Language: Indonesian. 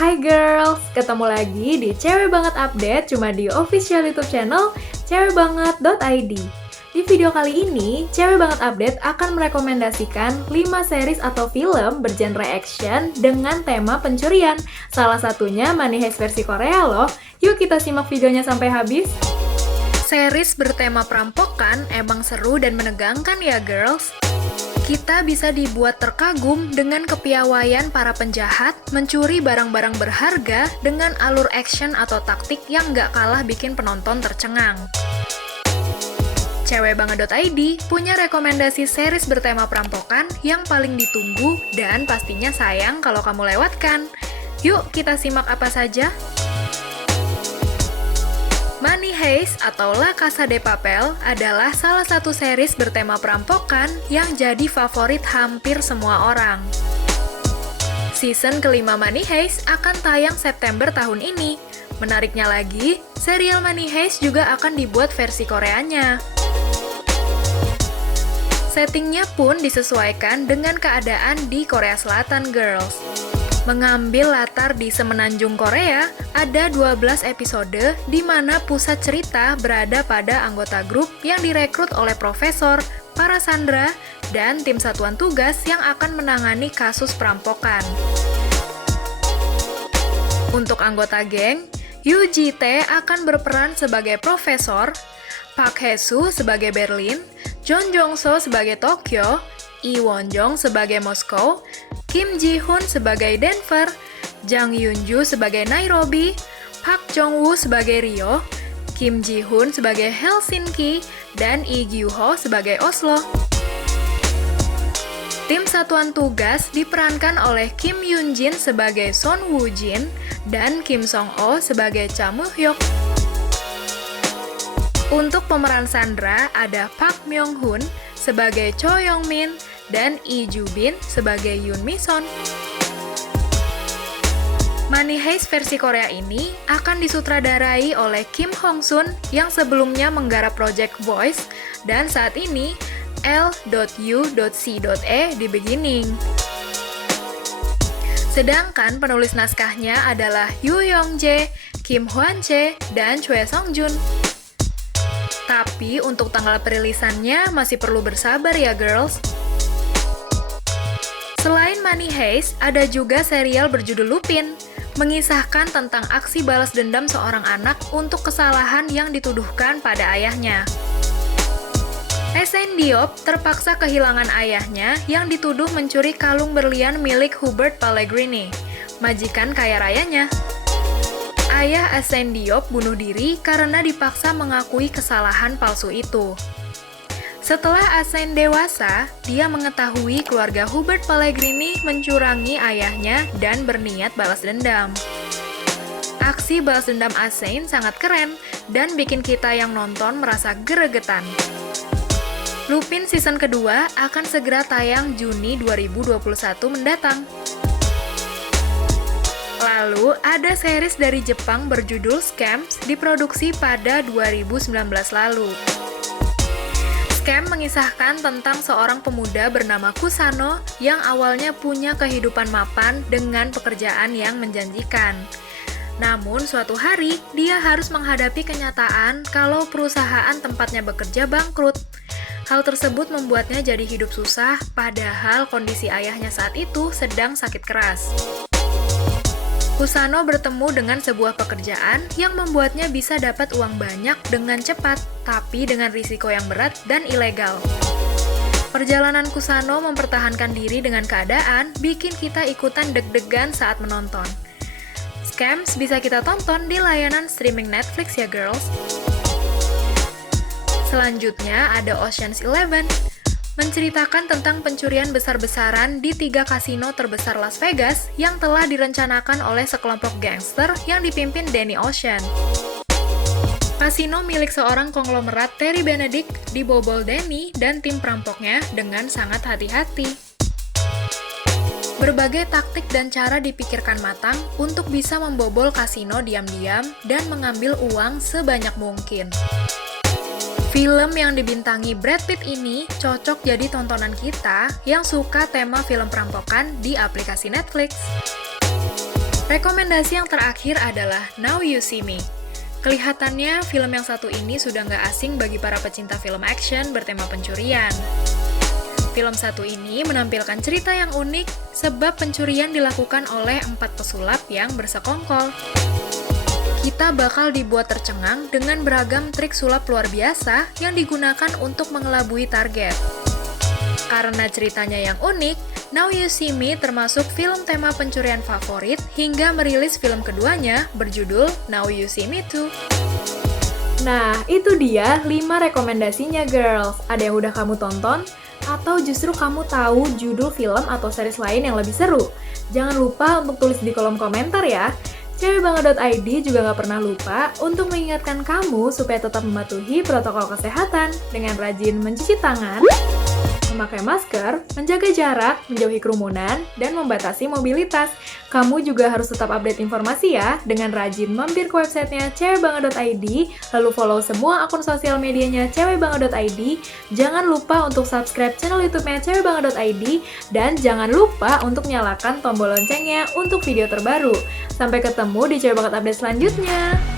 Hai girls, ketemu lagi di Cewek Banget Update cuma di official YouTube channel cewekbanget.id. Di video kali ini, Cewek Banget Update akan merekomendasikan 5 series atau film bergenre action dengan tema pencurian. Salah satunya Money Heist versi Korea loh. Yuk kita simak videonya sampai habis. Series bertema perampokan emang seru dan menegangkan ya girls. Kita bisa dibuat terkagum dengan kepiawaian para penjahat mencuri barang-barang berharga dengan alur action atau taktik yang nggak kalah bikin penonton tercengang. Cewekbanget.id punya rekomendasi series bertema perampokan yang paling ditunggu dan pastinya sayang kalau kamu lewatkan. Yuk kita simak apa saja. Money Heist atau La Casa de Papel adalah salah satu series bertema perampokan yang jadi favorit hampir semua orang. Season kelima Money Heist akan tayang September tahun ini. Menariknya lagi, serial Money Heist juga akan dibuat versi Koreanya. Settingnya pun disesuaikan dengan keadaan di Korea Selatan, girls. Mengambil latar di semenanjung Korea, ada 12 episode di mana pusat cerita berada pada anggota grup yang direkrut oleh profesor, para sandera, dan tim satuan tugas yang akan menangani kasus perampokan. Untuk anggota geng, Yoo Ji-tae akan berperan sebagai profesor, Park Hae-soo sebagai Berlin, John Jong-so sebagai Tokyo, Lee Won-jong sebagai Moskow, Kim Ji-hoon sebagai Denver, Jang Yoon-ju sebagai Nairobi, Park Jong-woo sebagai Rio, Kim Ji-hoon sebagai Helsinki, dan Lee Gyu-ho sebagai Oslo. Tim satuan tugas diperankan oleh Kim Yoon-jin sebagai Son Woo-jin dan Kim Song-oh sebagai Cha Moo-hyuk. Untuk pemeran sandera ada Park Myung-hoon sebagai Cho Yong-min dan Lee Ju-bin sebagai Yoon Mi-son. Money Heist versi Korea ini akan disutradarai oleh Kim Hong-sun yang sebelumnya menggarap Project Voice dan saat ini L.U.C.E di Beginning. Sedangkan penulis naskahnya adalah Yoo Young-jae, Kim Hwan-chae, dan Choi Song-jun. Tapi untuk tanggal perilisannya masih perlu bersabar ya girls. Selain Money Heist, ada juga serial berjudul Lupin, mengisahkan tentang aksi balas dendam seorang anak untuk kesalahan yang dituduhkan pada ayahnya. Esen Diop terpaksa kehilangan ayahnya yang dituduh mencuri kalung berlian milik Hubert Pellegrini, majikan kaya rayanya. Ayah Esen Diop bunuh diri karena dipaksa mengakui kesalahan palsu itu. Setelah Esen dewasa, dia mengetahui keluarga Hubert Pellegrini mencurangi ayahnya dan berniat balas dendam. Aksi balas dendam Esen sangat keren dan bikin kita yang nonton merasa gregetan. Lupin season kedua akan segera tayang Juni 2021 mendatang. Lalu, ada series dari Jepang berjudul Scams diproduksi pada 2019 lalu. Scam mengisahkan tentang seorang pemuda bernama Kusano yang awalnya punya kehidupan mapan dengan pekerjaan yang menjanjikan. Namun, suatu hari dia harus menghadapi kenyataan kalau perusahaan tempatnya bekerja bangkrut. Hal tersebut membuatnya jadi hidup susah, padahal kondisi ayahnya saat itu sedang sakit keras. Kusano bertemu dengan sebuah pekerjaan yang membuatnya bisa dapat uang banyak dengan cepat, tapi dengan risiko yang berat dan ilegal. Perjalanan Kusano mempertahankan diri dengan keadaan bikin kita ikutan deg-degan saat menonton. Scams bisa kita tonton di layanan streaming Netflix ya girls. Selanjutnya ada Ocean's 11. Menceritakan tentang pencurian besar-besaran di 3 kasino terbesar Las Vegas yang telah direncanakan oleh sekelompok gangster yang dipimpin Danny Ocean. Kasino milik seorang konglomerat Terry Benedict dibobol Danny dan tim perampoknya dengan sangat hati-hati. Berbagai taktik dan cara dipikirkan matang untuk bisa membobol kasino diam-diam dan mengambil uang sebanyak mungkin. Film yang dibintangi Brad Pitt ini cocok jadi tontonan kita yang suka tema film perampokan di aplikasi Netflix. Rekomendasi yang terakhir adalah Now You See Me. Kelihatannya film yang satu ini sudah nggak asing bagi para pecinta film action bertema pencurian. Film satu ini menampilkan cerita yang unik sebab pencurian dilakukan oleh 4 pesulap yang bersekongkol. Kita bakal dibuat tercengang dengan beragam trik sulap luar biasa yang digunakan untuk mengelabui target. Karena ceritanya yang unik, Now You See Me termasuk film tema pencurian favorit hingga merilis film keduanya berjudul Now You See Me Too. Nah, itu dia 5 rekomendasinya girls. Ada yang udah kamu tonton? Atau justru kamu tahu judul film atau series lain yang lebih seru? Jangan lupa untuk tulis di kolom komentar ya. Cewekbanget.id juga gak pernah lupa untuk mengingatkan kamu supaya tetap mematuhi protokol kesehatan dengan rajin mencuci tangan, memakai masker, menjaga jarak, menjauhi kerumunan, dan membatasi mobilitas. Kamu juga harus tetap update informasi ya, dengan rajin mampir ke websitenya cewekbanget.id, lalu follow semua akun sosial medianya cewekbanget.id, jangan lupa untuk subscribe channel YouTube-nya cewekbanget.id, dan jangan lupa untuk nyalakan tombol loncengnya untuk video terbaru. Sampai ketemu di Cewek Banget Update selanjutnya!